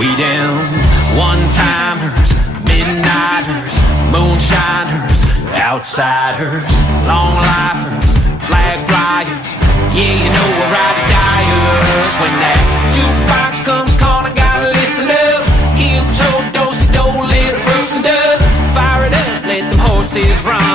We them one-timers, midnighters, moonshiners, outsiders, long-lifers, flag flyers. Yeah, you know we're ride or diers. When that jukebox comes calling, gotta listen up. Heel toe, dosey, do, let it roast and dub. Fire it up, let them horses run.